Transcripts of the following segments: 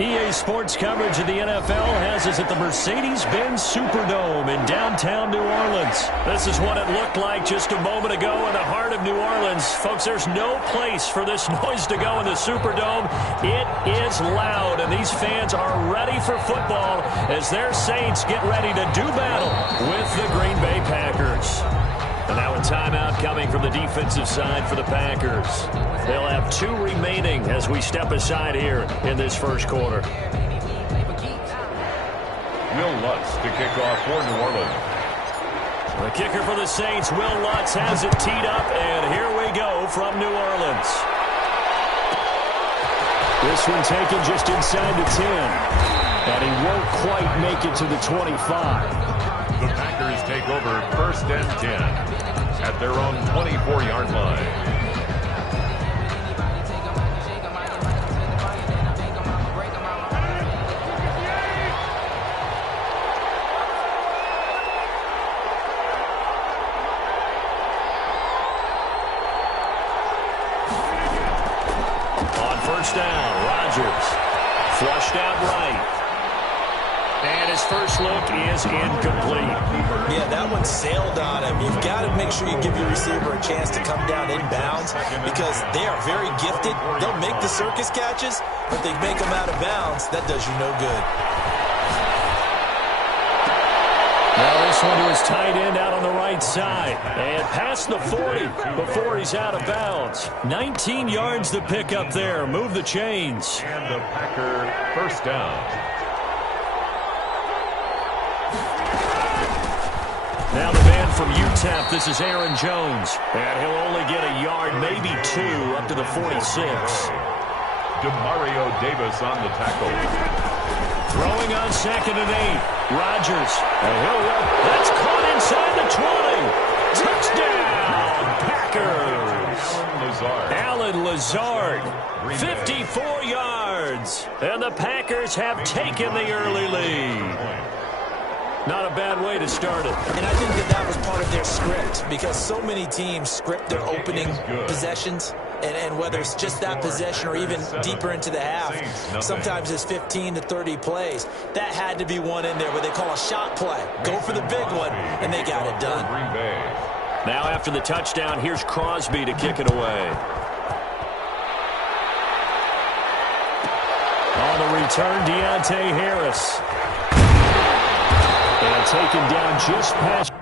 EA Sports coverage of the NFL has us at the Mercedes-Benz Superdome in downtown New Orleans. This is what it looked like just a moment ago in the heart of New Orleans. Folks, there's no place for this noise to go in the Superdome. It is loud, and these fans are ready for football as their Saints get ready to do battle with the Green Bay Packers. And now a timeout coming from the defensive side for the Packers. They'll have 2 remaining as we step aside here in this first quarter. Will Lutz to kick off for New Orleans. The kicker for the Saints, Will Lutz, has it teed up, and here we go from New Orleans. This one taken just inside the 10, and he won't quite make it to the 25. The Packers take over 1st and 10 at their own 24-yard line. On 1st down, Rodgers flushed out right. And his first look is incomplete. Yeah, that one sailed on him. You've got to make sure you give your receiver a chance to come down inbounds because they are very gifted. They'll make the circus catches, but they make them out of bounds. That does you no good. Now this one to his tight end out on the right side. And past the 40 before he's out of bounds. 19 yards to pick up there. Move the chains. And the Packer 1st down. Now the man from UTEP, this is Aaron Jones. And he'll only get a yard, maybe 2, up to the 46. Demario Davis on the tackle. Throwing on 2nd and 8. Rodgers. And he'll run. That's caught inside the 20. Touchdown, Packers. Alan Lazard, 54 yards. And the Packers have taken the early lead. Not a bad way to start it. And I think that was part of their script because so many teams script their opening possessions. And whether it's just that possession or even deeper into the half, sometimes it's 15 to 30 plays. That had to be one in there where they call a shot play. Go for the big one, and they got it done. Now after the touchdown, here's Crosby to kick it away. On the return, Deontay Harris. And taken down just past.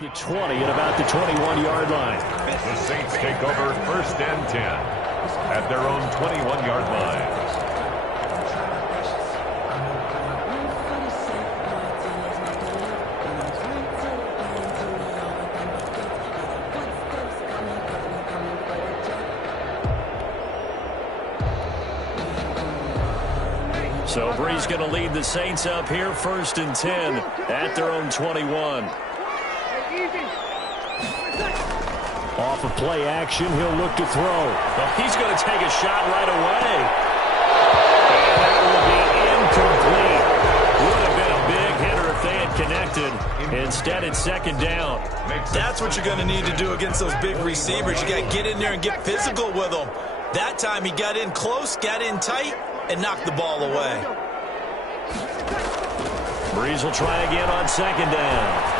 The 20 at about the 21-yard line. The Saints take over 1st and 10 at their own 21-yard line. So Brees going to lead the Saints up here 1st and 10 at their own 21. Off of play action, he'll look to throw. Well, he's going to take a shot right away. And that will be incomplete. Would have been a big hitter if they had connected. Instead, it's 2nd down. That's what you're going to need to do against those big receivers. You got to get in there and get physical with them. That time he got in close, got in tight, and knocked the ball away. Brees will try again on 2nd down.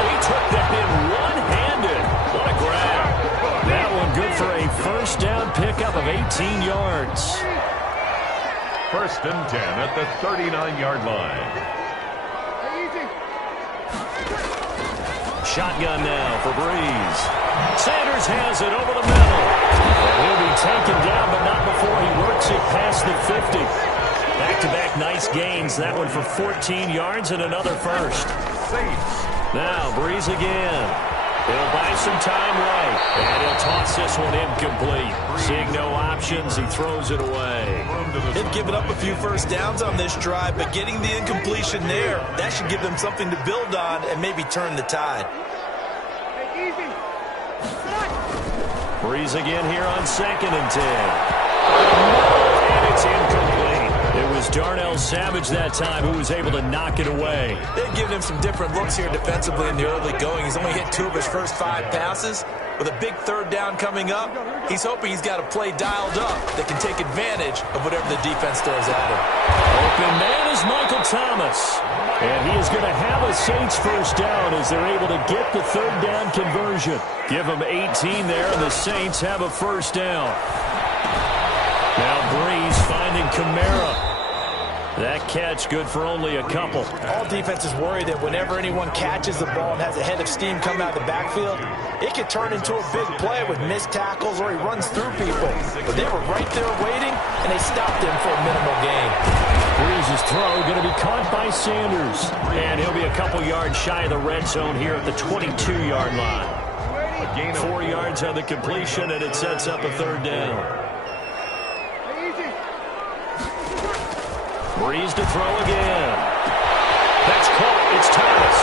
He took that in one-handed. What a grab. That one good for a 1st down pickup of 18 yards. 1st and 10 at the 39-yard line. Shotgun now for Brees. Sanders has it over the middle. And he'll be taken down, but not before he works it past the 50. runs that one for 14 yards and another first. Now Brees again. He'll buy some time right, and he'll toss this one incomplete. Seeing no options, he throws it away. They've given up a few first downs on this drive, but getting the incompletion there, that should give them something to build on and maybe turn the tide. Brees again here on 2nd and 10. And it's incomplete. It was Darnell Savage that time who was able to knock it away. They've given him some different looks here defensively in the early going. He's only hit 2 of his first 5 passes. With a big 3rd down coming up, he's hoping he's got a play dialed up that can take advantage of whatever the defense throws at him. Open man is Michael Thomas. And he is going to have a Saints first down as they're able to get the 3rd down conversion. Give them 18 there, and the Saints have a first down. Now Brees finding Kamara. That catch good for only a couple. All defenses worry that whenever anyone catches the ball and has a head of steam come out of the backfield, it could turn into a big play with missed tackles or he runs through people. But they were right there waiting, and they stopped him for a minimal gain. Brees' throw going to be caught by Sanders. And he'll be a couple yards shy of the red zone here at the 22-yard line. A gain of 4 yards on the completion, and it sets up a 3rd down. Brees to throw again. That's caught. It's Thomas.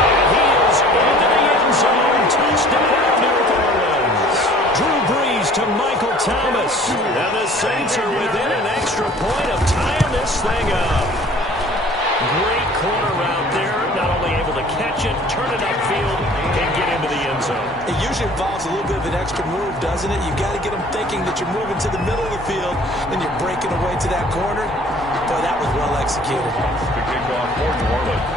And he is into the end zone. Touchdown, New Orleans. Drew Brees to Michael Thomas. And the Saints are within an extra point of tying this thing up. Great corner route there. Not only able to catch it, turn it upfield, and get into the end zone. It usually involves a little bit of an extra move, doesn't it? You've got to get them thinking that you're moving to the middle of the field and you're breaking away to that corner. Boy, that was well executed. The kickoff for New Orleans.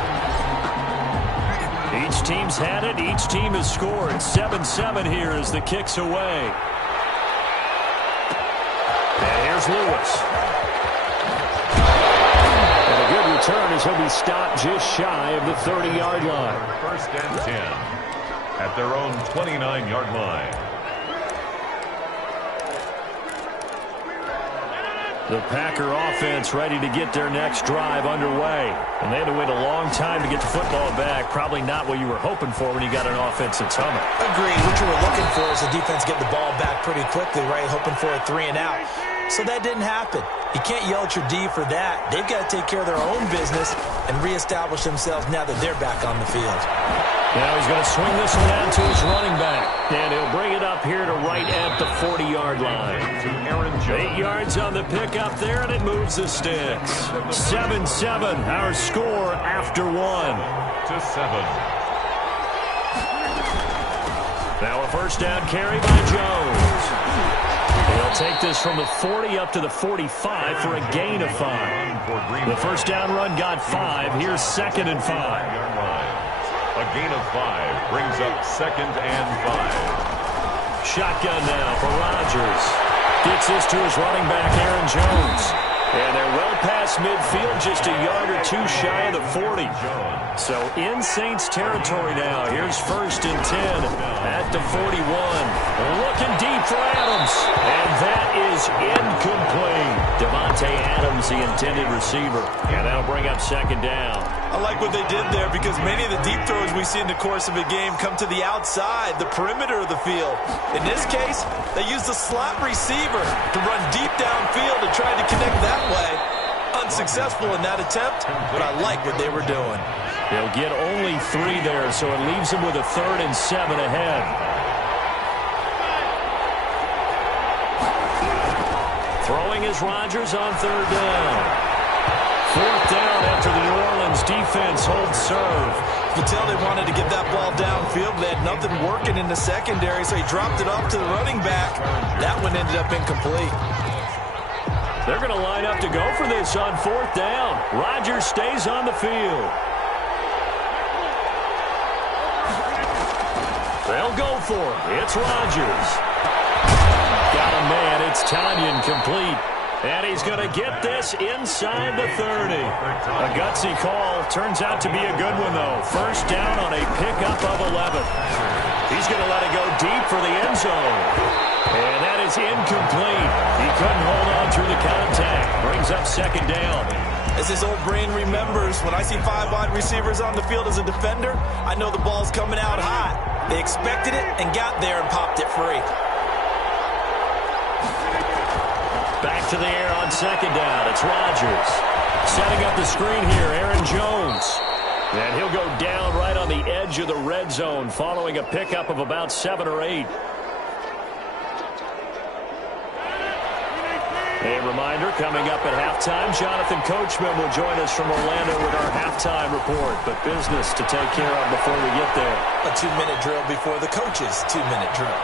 Each team's had it. Each team has scored. 7-7 here as the kick's away. And here's Lewis. And a good return as he'll be stopped just shy of the 30-yard line. 1st and 10 at their own 29-yard line. The Packer offense ready to get their next drive underway. And they had to wait a long time to get the football back. Probably not what you were hoping for when you got an offense that's humming. Agreed. What you were looking for is the defense get the ball back pretty quickly, right? Hoping for a 3 and out. So that didn't happen. You can't yell at your D for that. They've got to take care of their own business and reestablish themselves now that they're back on the field. Now he's going to swing this one out to his running back. And he'll bring it up here to right at the 40-yard line. 8 yards on the pickup there, and it moves the sticks. 7-7, our score after 1. To 7. Now a first down carry by Jones. He'll take this from the 40 up to the 45 for a gain of 5. The first down run got 5. Here's 2nd and 5. A gain of 5 brings up 2nd and 5. Shotgun now for Rodgers. Gets this to his running back, Aaron Jones. And they're well past midfield, just a yard or 2 shy of the 40. So in Saints territory now. Here's 1st and 10 at the 41. Looking deep for Adams. And that is incomplete. Devontae Adams, the intended receiver. And that'll bring up 2nd down. I like what they did there because many of the deep throws we see in the course of a game come to the outside, the perimeter of the field. In this case, they used the slot receiver to run deep downfield and tried to connect that way. Unsuccessful in that attempt, but I like what they were doing. They'll get only 3 there, so it leaves them with a 3rd and 7 ahead. Throwing is Rodgers on 3rd down. 4th down after the New Orleans defense holds serve. You can tell they wanted to get that ball downfield, but they had nothing working in the secondary, so he dropped it off to the running back. That one ended up incomplete. They're going to line up to go for this on 4th down. Rodgers stays on the field. They'll go for it. It's Rodgers. Got a man. It's Tonyan complete. And he's going to get this inside the 30. A gutsy call. Turns out to be a good one, though. First down on a pickup of 11. He's going to let it go deep for the end zone. And that is incomplete. He couldn't hold on through the contact. Brings up 2nd down. As his old brain remembers, when I see 5 wide receivers on the field as a defender, I know the ball's coming out hot. They expected it and got there and popped it free. Back to the air on second down. It's Rodgers. Setting up the screen here, Aaron Jones. And he'll go down right on the edge of the red zone following a pickup of about 7 or 8. A reminder, coming up at halftime, Jonathan Coachman will join us from Orlando with our halftime report. But business to take care of before we get there. A 2-minute drill before the coach's 2-minute drill.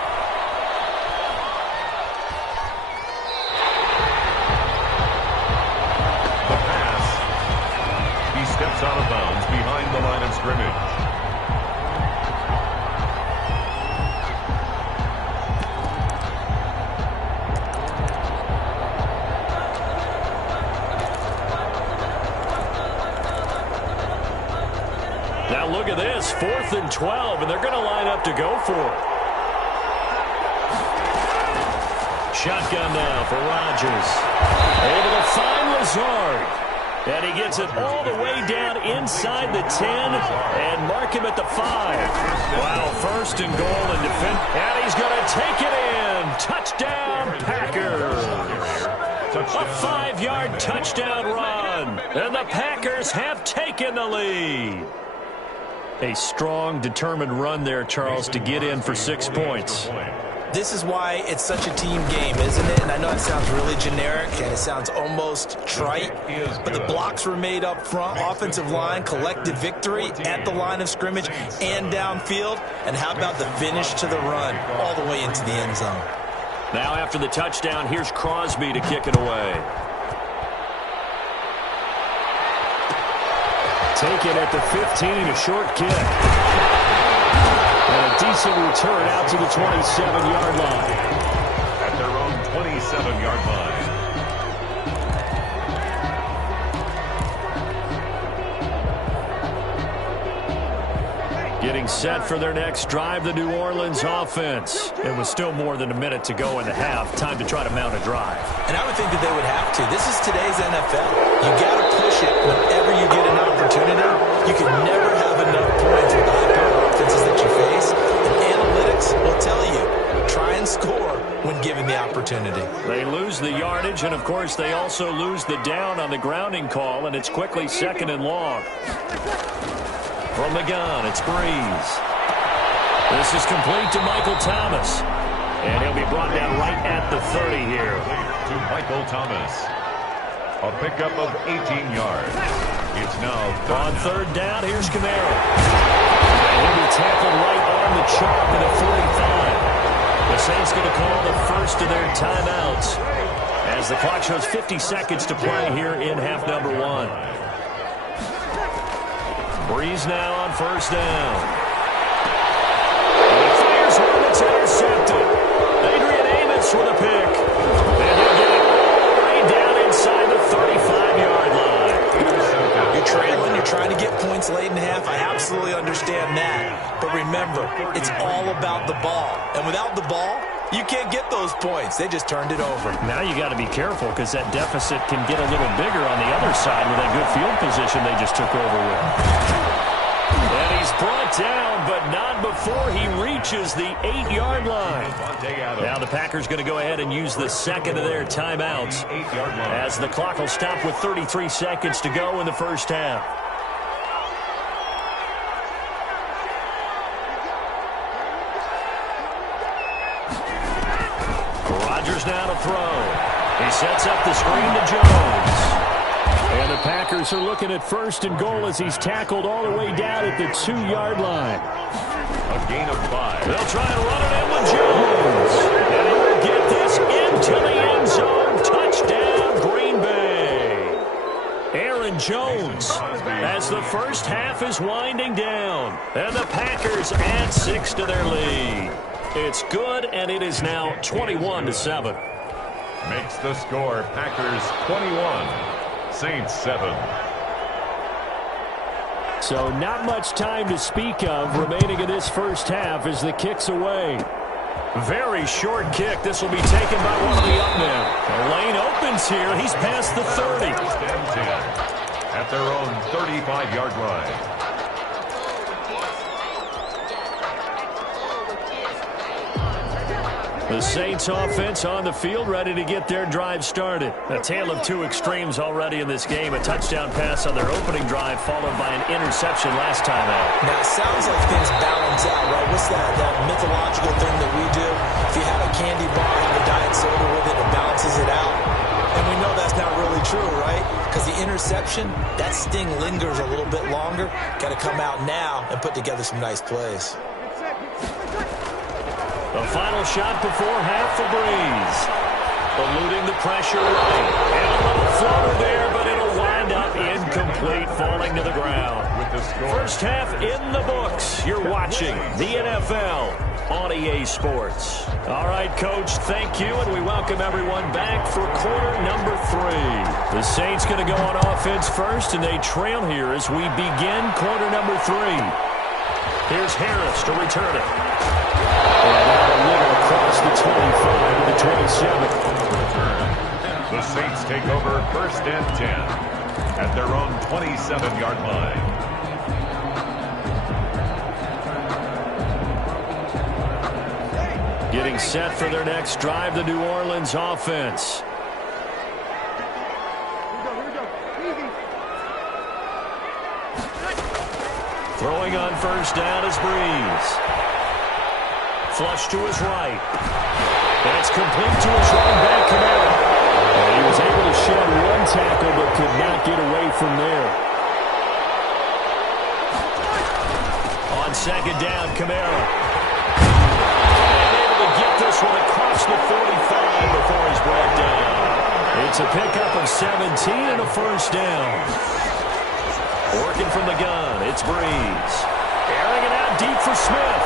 The pass. He steps out of bounds behind the line of scrimmage. Now look at this, 4th and 12, and they're going to line up to go for it. Shotgun now for Rodgers. Able to find Lazard. And he gets it all the way down inside the 10 and mark him at the 5. Wow, 1st and goal and defend. And he's going to take it in. Touchdown, Packers. A 5-yard touchdown run. And the Packers have taken the lead. A strong, determined run there, Charles, to get in for 6 points. This is why it's such a team game, isn't it? And I know it sounds really generic and it sounds almost trite, but the blocks were made up front, offensive line, collective victory at the line of scrimmage and downfield. And how about the finish to the run all the way into the end zone? Now after the touchdown, here's Crosby to kick it away. Take it at the 15, a short kick. And a decent return out to the 27-yard line. At their own 27-yard line. Getting set for their next drive, the New Orleans offense. It was still more than a minute to go in the half. Time to try to mount a drive. And I would think that they would have to. This is today's NFL. You got to push it whenever you get an opportunity. You can never have enough points with the high-powered offenses that you face. And analytics will tell you, try and score when given the opportunity. They lose the yardage, and of course they also lose the down on the grounding call, and it's quickly 2nd and long. From the gun, it's Breeze. This is complete to Michael Thomas. And he'll be brought down right at the 30 here. To Michael Thomas. A pickup of 18 yards. It's now on 3rd down, here's Kamara. And he'll be tackled right on the chalk at the 45. The Saints going to call the first of their timeouts as the clock shows 50 seconds to play here in half number 1. Breeze now on 1st down. And he fires one that's intercepted. Adrian Amos with a pick. And he'll get it all the way down inside the 35-yard line. You're trailing, you're trying to get points late in half. I absolutely understand that. But remember, it's all about the ball. And without the ball, you can't get those points. They just turned it over. Now you got to be careful because that deficit can get a little bigger on the other side with that good field position they just took over with. And he's brought down, but not before he reaches the 8-yard line. Now the Packers going to go ahead and use the second of their timeouts as the clock will stop with 33 seconds to go in the first half. Rodgers now to throw. He sets up the screen to Jones. And the Packers are looking at 1st and goal as he's tackled all the way down at the 2-yard line. a gain of 5. They'll try and run it in with Jones. And he will get this into the end zone. Touchdown, Green Bay. Aaron Jones as the first half is winding down. And the Packers add 6 to their lead. It's good, and it is now 21-7. Makes the score Packers 21, Saints 7. So not much time to speak of remaining in this first half as the kick's away. Very short kick. This will be taken by one of the up men. The lane opens here. He's past the 30. at their own 35-yard line. The Saints offense on the field, ready to get their drive started. A tale of two extremes already in this game. A touchdown pass on their opening drive, followed by an interception last time out. Now, it sounds like things balance out, right? What's that mythological thing that we do? If you have a candy bar, have a diet soda with it, it balances it out. And we know that's not really true, right? Because the interception, that sting lingers a little bit longer. Got to come out now and put together some nice plays. The final shot before half for Breeze. Eluding the pressure right. And a little floater there, but it'll wind up incomplete, falling to the ground. First half in the books. You're watching the NFL on EA Sports. All right, Coach, thank you, and we welcome everyone back for quarter number 3. The Saints going to go on offense first, and they trail here as we begin quarter number 3. Here's Harris to return it. And out a little across the 25 to the 27. The Saints take over first and 10 at their own 27-yard line. Getting set for their next drive, the New Orleans offense. Throwing on first down is Breeze. Flush to his right. That's complete to his running back, Kamara. He was able to shed one tackle, but could not get away from there. On second down, Kamara. And able to get this one across the 45 before he's brought down. It's a pickup of 17 and a first down. Working from the gun, it's Breeze. Airing it out deep for Smith.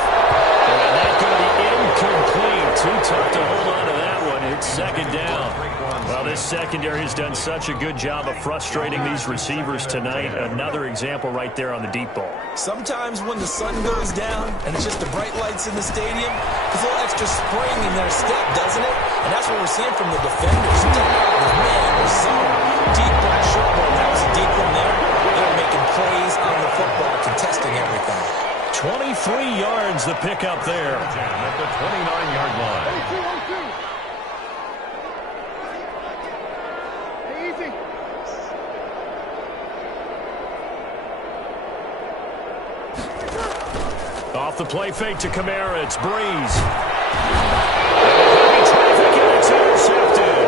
And that's going to be incomplete. Too tough to hold on to that one. It's second down. Well, this secondary has done such a good job of frustrating these receivers tonight. Another example right there on the deep ball. Sometimes when the sun goes down and it's just the bright lights in the stadium, there's a little extra spring in their step, doesn't it? And that's what we're seeing from the defenders. Man, there's some deep pressure. Well, that was a deep one there. They're making plays on the football, contesting everything. 23 yards the pickup there. At the 29-yard line. Off the play fake to Kamara, it's Breeze. Heavy traffic and it's intercepted.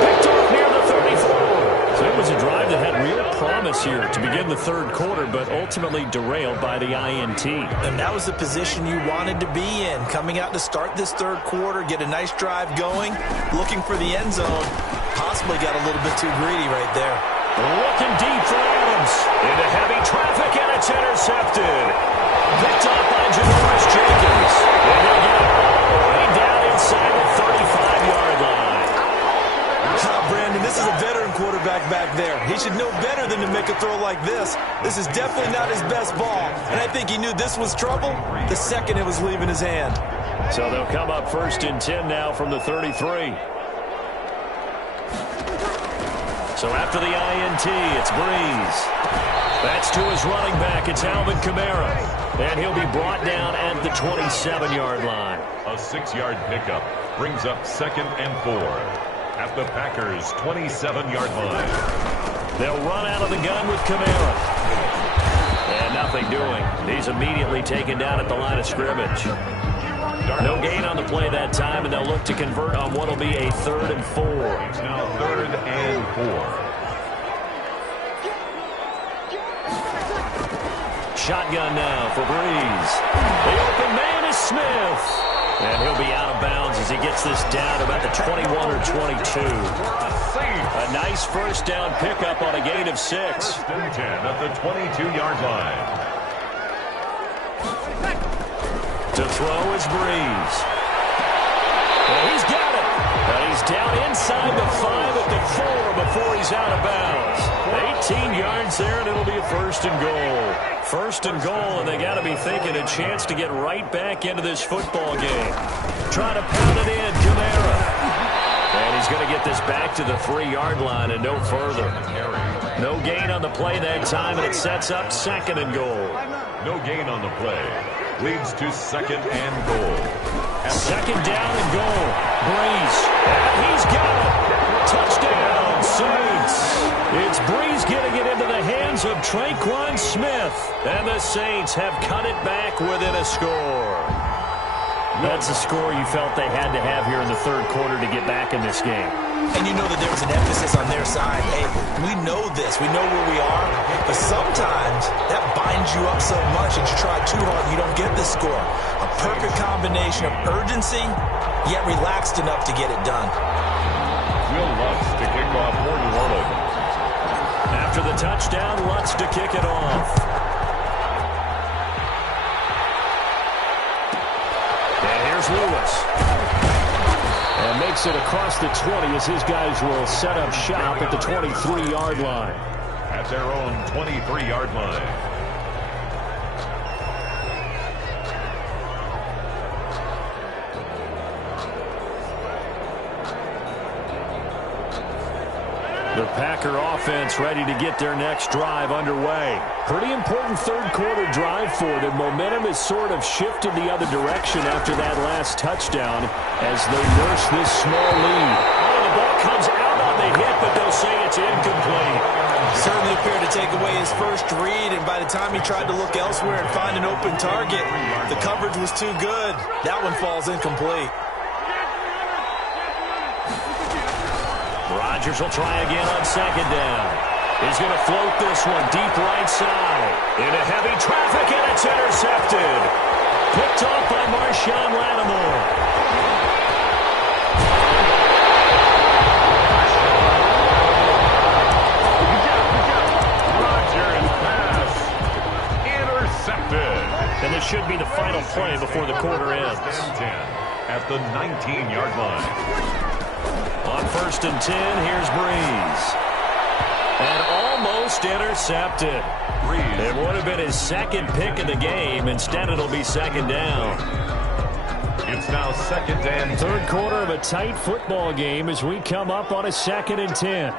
Picked off near the 34. So it was a drive that had real promise here to begin the third quarter, but ultimately derailed by the INT. And that was the position you wanted to be in, coming out to start this third quarter, get a nice drive going, looking for the end zone. Possibly got a little bit too greedy right there. Looking deep for Adams. Into heavy traffic, and it's intercepted. Picked up by Janoris Jenkins. And he'll get it all the way down inside the 35-yard line. Brandon, this is a veteran quarterback back there. He should know better than to make a throw like this. This is definitely not his best ball. And I think he knew this was trouble the second it was leaving his hand. So they'll come up first and 10 now from the 33. So after the INT, it's Breeze. That's to his running back. It's Alvin Kamara. And he'll be brought down at the 27-yard line. A 6-yard pickup brings up second and 4 at the Packers' 27-yard line. They'll run out of the gun with Kamara. And nothing doing. He's immediately taken down at the line of scrimmage. No gain on the play that time, and they'll look to convert on what will be a 3rd and 4. It's now 3rd and 4. Shotgun now for Breeze. The open man is Smith. And he'll be out of bounds as he gets this down about the 21 or 22. A nice first down pickup on a gain of 6. 1st and 10 at the 22-yard line. To throw is Breeze. And he's got it. And he's down inside the 5 at the 4 before he's out of bounds. 18 yards there, and it'll be a 1st and goal. 1st and goal, and they got to be thinking a chance to get right back into this football game. Trying to pound it in, Kamara. And he's he's going to get this back to the 3-yard line and no further. No gain on the play that time, and it sets up 2nd and goal. No gain on the play. Leads to 2nd and goal. 2nd down and goal. Breeze. And he's got it. Touchdown, Saints. It's Breeze getting it into the hands of Tre'Quan Smith. And the Saints have cut it back within a score. That's a score you felt they had to have here in the 3rd quarter to get back in this game. And you know that there was an emphasis on their side. Hey, we know this. We know where we are. But sometimes that binds you up so much that you try too hard and you don't get the score. A perfect combination of urgency, yet relaxed enough to get it done. Will Lutz to kick off for New Orleans. After the touchdown, Lutz to kick it off. And here's Lewis. And makes it across the 20 as his guys will set up shop at the 23-yard line. At their own 23-yard line. The Packer offense ready to get their next drive underway. Pretty important 3rd quarter drive for them. Momentum has sort of shifted the other direction after that last touchdown as they nurse this small lead. Oh, the ball comes out on the hit, but they'll say it's incomplete. Certainly appeared to take away his first read, and by the time he tried to look elsewhere and find an open target, the coverage was too good. That one falls incomplete. Rodgers will try again on 2nd down. He's going to float this one deep right side. Into heavy traffic, and it's intercepted. Picked off by Marshawn Lattimore. Rodgers pass. Intercepted. And this should be the final play before the quarter ends. At the 19-yard line. On 1st and 10, here's Breeze. And almost intercepted. It would have been his 2nd pick of the game. Instead, it'll be 2nd down. It's now 2nd and 3rd quarter of a tight football game as we come up on a 2nd and 10.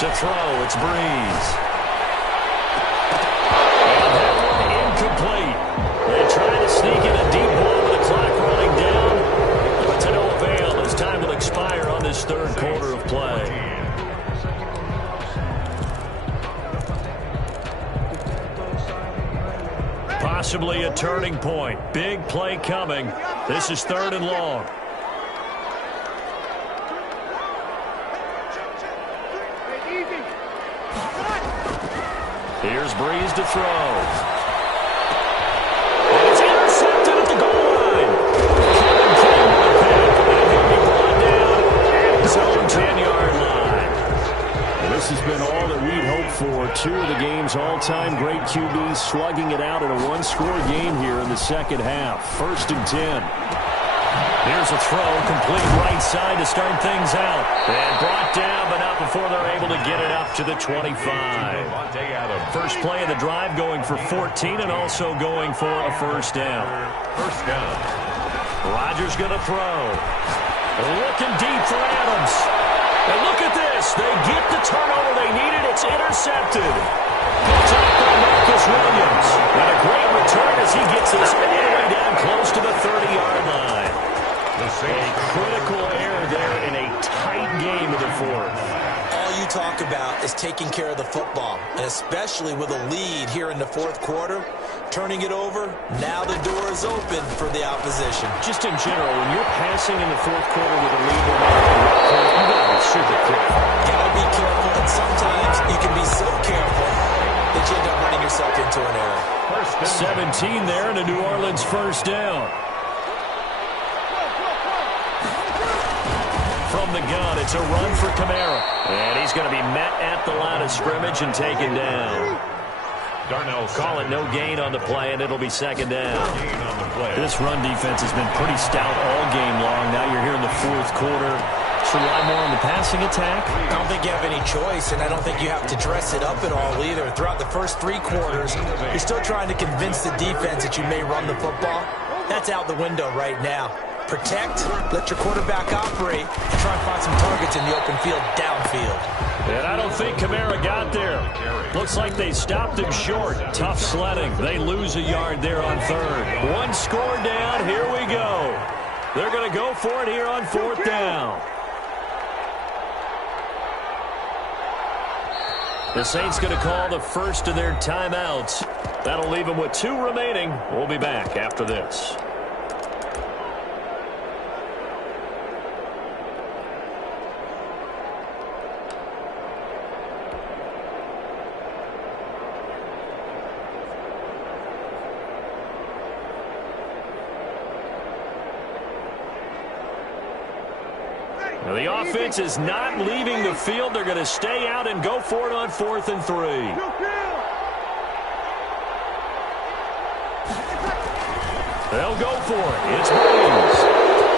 To throw, it's Breeze. And that one incomplete. They try to sneak in a deep ball with the clock running down. But to no avail as time will expire on this 3rd quarter of play. Possibly a turning point. Big play coming. This is 3rd and long. Here's Breeze to throw. And it's intercepted at the goal line. Kevin King with a pick, and he'll be brought down at his own 10-yard line. Well, this has been all that we'd hoped for. 2 of the game's all-time great QBs slugging it out in a 1-score game here in the 2nd half. 1st and 10. Here's a throw, complete right side to start things out. And brought down, but not before they're able to get it up to the 25. First play of the drive going for 14 and also going for a 1st down. Rodgers going to throw. Looking deep for Adams. And look at this. They get the turnover they needed. It's intercepted. Picked up by Marcus Williams. And a great return as he gets this all the way down close to the 30-yard line. A critical error there in a tight game in the 4th. All you talk about is taking care of the football, and especially with a lead here in the 4th quarter. Turning it over, now the door is open for the opposition. Just in general, when you're passing in the 4th quarter with a lead, no matter what point, you got to be super careful. Got to be careful, and sometimes you can be so careful that you end up running yourself into an error. 17 there, and a New Orleans 1st down. From the gun, it's a run for Kamara. And he's going to be met at the line of scrimmage and taken down. Darnell call it no gain on the play, and it'll be 2nd down. This run defense has been pretty stout all game long. Now you're here in the 4th quarter. Should rely more on the passing attack? I don't think you have any choice, and I don't think you have to dress it up at all either. Throughout the first 3 quarters, you're still trying to convince the defense that you may run the football. That's out the window right now. protect, let your quarterback operate, and try and find some targets in the open field downfield. And I don't think Kamara got there. Looks like they stopped him short. Tough sledding. They lose a yard there on third. One score down. Here we go. They're going to go for it here on fourth down. The Saints going to call the first of their timeouts. That'll leave them with 2 remaining. We'll be back after this. Now the offense is not leaving the field. They're going to stay out and go for it on 4th and 3. They'll go for it. It's Williams.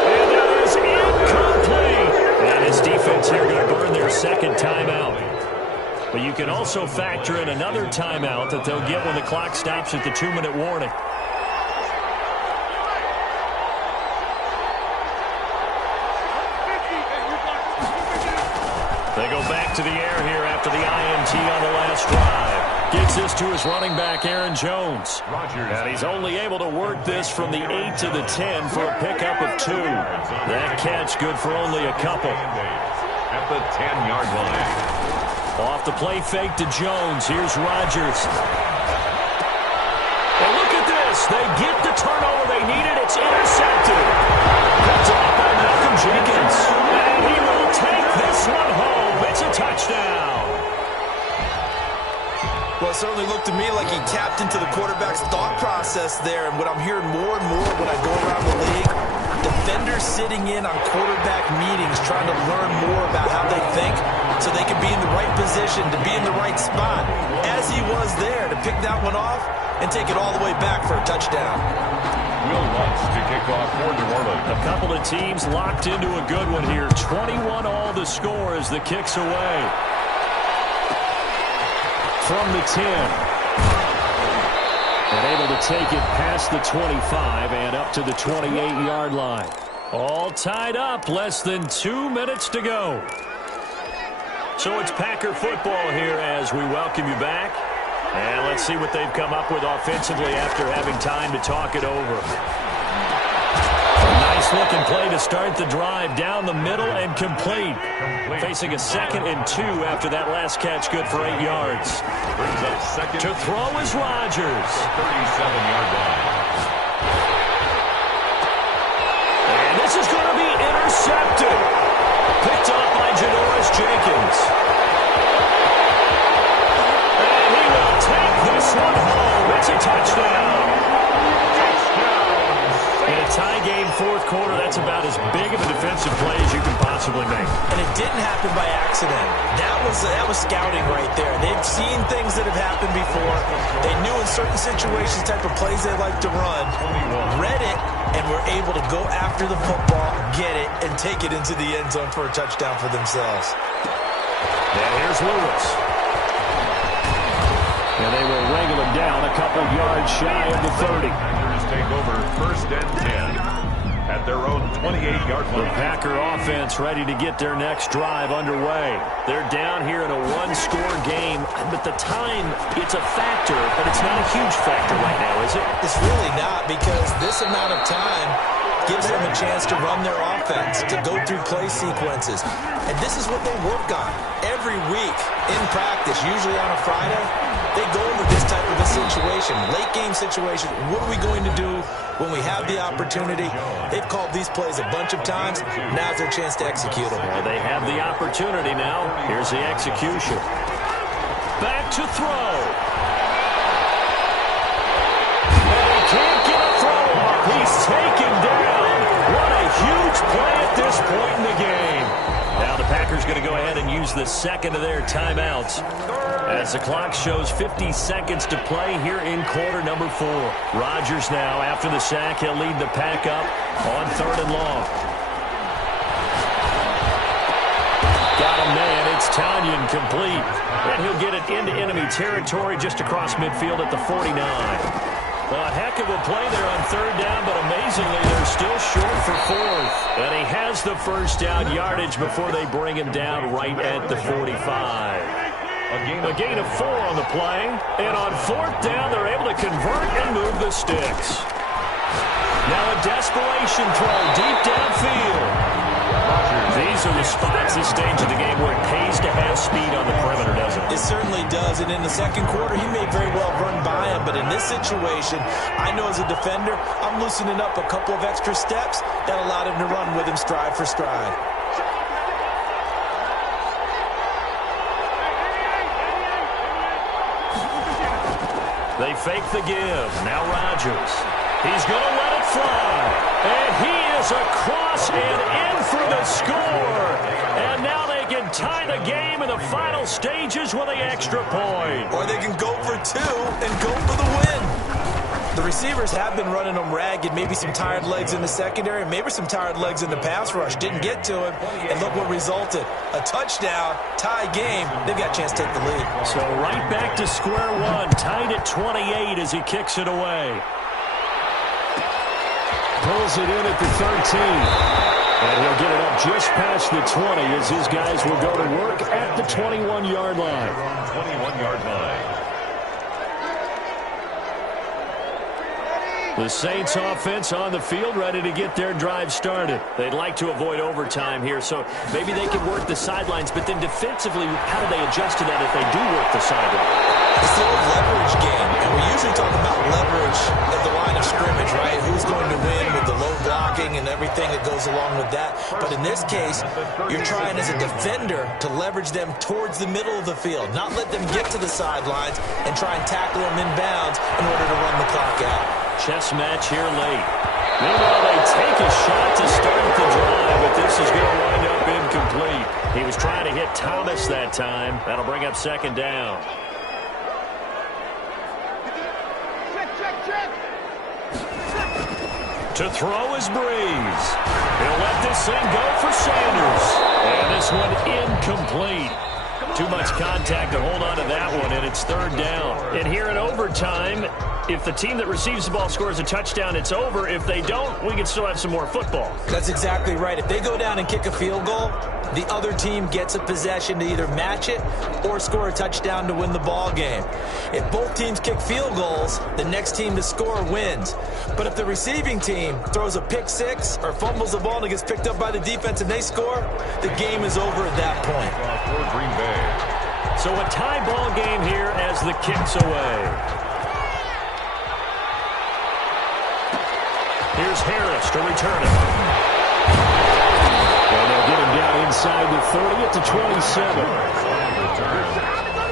And that is incomplete. And his defense here going to burn their second timeout. But you can also factor in another timeout that they'll get when the clock stops at the 2-minute warning. They go back to the air here after the INT on the last drive. Gets this to his running back, Aaron Jones. And he's only able to work this from the 8 to the 10 for a pickup of 2. That catch good for only a couple. At the 10-yard line. Off the play fake to Jones. Here's Rodgers. And look at this. They get the turnover they needed. It's intercepted. Picked off by Malcolm Jenkins. And he will take this one home. It's a touchdown. Well, it certainly looked to me like he tapped into the quarterback's thought process there. And what I'm hearing more and more when I go around the league, defenders sitting in on quarterback meetings trying to learn more about how they think so they can be in the right position to be in the right spot, as he was there to pick that one off and take it all the way back for a touchdown. Will Lutz to kick off for New Orleans. A couple of teams locked into a good one here. 21 all the score as the kick's away. From the 10. And able to take it past the 25 and up to the 28-yard line. All tied up. Less than 2 minutes to go. So it's Packer football here as we welcome you back. And let's see what they've come up with offensively after having time to talk it over. Nice looking play to start the drive down the middle and complete. Facing a 2nd and 2 after that last catch, good for 8 yards. Brings up second. To throw is Rodgers. 37-yard line. And this is going to be intercepted. Picked up by Janoris Jenkins. And he will take this one home. It's a touchdown. In a tie game, 4th quarter, that's about as big of a defensive play as you can possibly make. And it didn't happen by accident. That was scouting right there. They've seen things that have happened before. They knew in certain situations type of plays they like to run, read it, and were able to go after the football, get it, and take it into the end zone for a touchdown for themselves. And here's Lewis. And they will wrangle him down a couple yards shy of the 30. Packers take over 1st and 10 at their own 28-yard The line. Packer offense ready to get their next drive underway. They're down here in a 1-score game, but the time, it's a factor, but it's not a huge factor right now, is it? It's really not, because this amount of time gives them a chance to run their offense, to go through play sequences. And this is what they work on every week in practice, usually on a Friday. They go over this type of a situation, late game situation. What are we going to do when we have the opportunity? They've called these plays a bunch of times. Now's their chance to execute them. Well, they have the opportunity now. Here's the execution. Back to throw. And they can't get a throw off. He's taken down. What a huge play at this point in the game. Now the Packers going to go ahead and use the 2nd of their timeouts as the clock shows 50 seconds to play here in quarter number 4. Rodgers now, after the sack, he'll lead the pack up on 3rd and long. Got a man. It's Tanyan complete. And he'll get it into enemy territory just across midfield at the 49. Well, a heck of a play there on third down, but amazingly, they're still short for fourth. And he has the first down yardage before they bring him down right at the 45. A gain of 4 on the play. And on fourth down, they're able to convert and move the sticks. Now a desperation throw deep downfield. These are the spots this stage of the game where it pays to have speed on the perimeter, doesn't it? It certainly does. And in the second quarter, he may very well run by him. But in this situation, I know as a defender, I'm loosening up a couple of extra steps that allowed him to run with him stride for stride. They fake the give. Now Rodgers. He's going to let it fly. And he is across and in for the score. And now they can tie the game in the final stages with an extra point. Or they can go for 2 and go for the win. The receivers have been running them ragged. Maybe some tired legs in the secondary, maybe some tired legs in the pass rush. Didn't get to him, and look what resulted. A touchdown, tie game. They've got a chance to take the lead. So right back to square one, tied at 28 as he kicks it away. Pulls it in at the 13. And he'll get it up just past the 20 as his guys will go to work at the 21-yard line. 21-yard line. The Saints offense on the field, ready to get their drive started. They'd like to avoid overtime here, so maybe they can work the sidelines, but then defensively, how do they adjust to that if they do work the sideline? It's the old leverage game, and we usually talk about leverage at the line of scrimmage, right? Who's going to win with the low blocking and everything that goes along with that. But in this case, you're trying as a defender to leverage them towards the middle of the field, not let them get to the sidelines and try and tackle them inbounds in order to run the clock out. Chess match here late. Meanwhile, they take a shot to start the drive, but this is going to wind up incomplete. He was trying to hit Thomas that time. That'll bring up second down. To throw is Breeze. He'll let this thing go for Sanders. And this one incomplete. Too much contact to hold on to that one, and it's third down. And here in overtime, if the team that receives the ball scores a touchdown, it's over. If they don't, we can still have some more football. That's exactly right. If they go down and kick a field goal, the other team gets a possession to either match it or score a touchdown to win the ball game. If both teams kick field goals, the next team to score wins. But if the receiving team throws a pick six or fumbles the ball and it gets picked up by the defense and they score, the game is over at that point. For Green Bay. So a tie ball game here as the kick's away. Here's Harris to return it. And they'll get him down inside the 30 at the 27.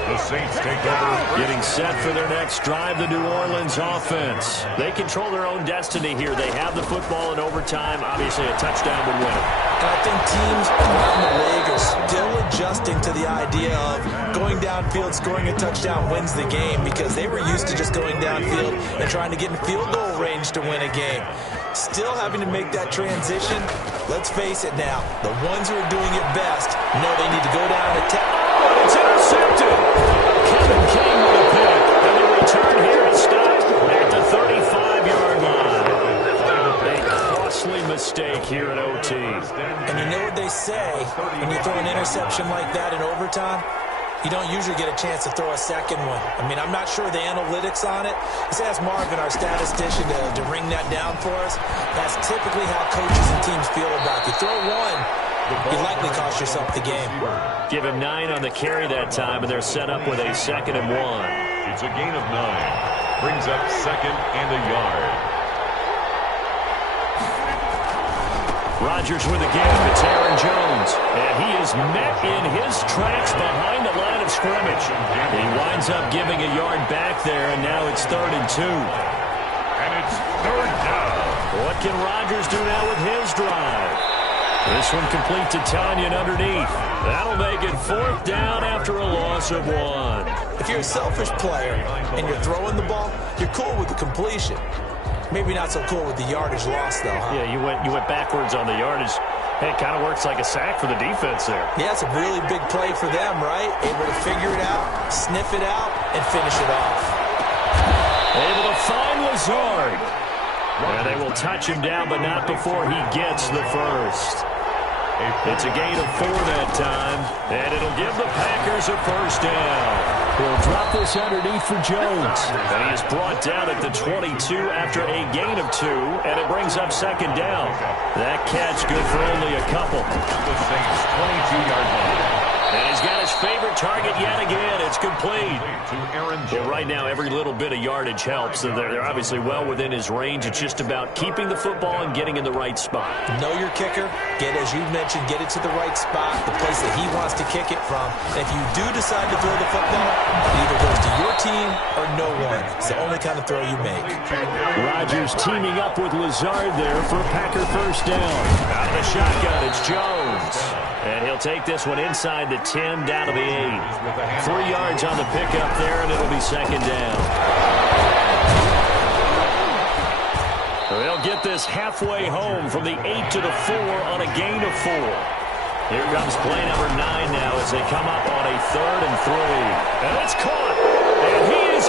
The Saints take over. Getting set for their next drive, the New Orleans offense. They control their own destiny here. They have the football in overtime. Obviously, a touchdown would win it. And I think teams around the league are still adjusting to the idea of going downfield, scoring a touchdown wins the game, because they were used to just going downfield and trying to get in field goal range to win a game. Still having to make that transition. Let's face it now, the ones who are doing it best know they need to go down and attack. Oh, it's intercepted. Kevin King with a pick. And the return here is stopped at the 35-yard line. A costly mistake here at OT. And you know what they say when you throw an interception like that in overtime? You don't usually get a chance to throw a second one. I mean, I'm not sure the analytics on it. Let's ask Marvin, our statistician, to ring that down for us. That's typically how coaches and teams feel about you. Throw one, you likely cost yourself the game. Give him 9 on the carry that time, and they're set up with a 2nd and 1. It's a gain of 9. Brings up 2nd and a yard. Rodgers with a give to Aaron Jones. And he is met in his tracks behind the line of scrimmage. He winds up giving a yard back there, and now it's 3rd and 2. And it's 3rd down. What can Rodgers do now with his drive? This one complete to Tanyan underneath. That'll make it 4th down after a loss of 1. If you're a selfish player and you're throwing the ball, you're cool with the completion. Maybe not so cool with the yardage loss, though, huh? Yeah, you went backwards on the yardage. Hey, it kind of works like a sack for the defense there. Yeah, it's a really big play for them, right? Able to figure it out, sniff it out, and finish it off. Able to find Lazard. And they will touch him down, but not before he gets the first. It's a gain of 4 that time, and it'll give the Packers a first down. He'll drop this underneath for Jones. And he is brought down at the 22 after a gain of 2, and it brings up second down. That catch good for only a couple. The Saints 22-yard line. And he's got his favorite target yet again. It's complete. To Aaron Jones. Well, right now, every little bit of yardage helps. So they're obviously well within his range. It's just about keeping the football and getting in the right spot. Know your kicker. Get, as you mentioned, get it to the right spot, the place that he wants to kick it from. And if you do decide to throw the football, it either goes to your team or no one. It's the only kind of throw you make. Rodgers teaming up with Lazard there for a Packer first down. Out of the shotgun, it's Jones. And he'll take this one inside the 10, down to the 8. 3 yards on the pickup there, and it'll be second down. They'll get this halfway home from the 8 to the 4 on a gain of 4. Here comes play number 9 now as they come up on a 3rd and 3. And it's caught. And he is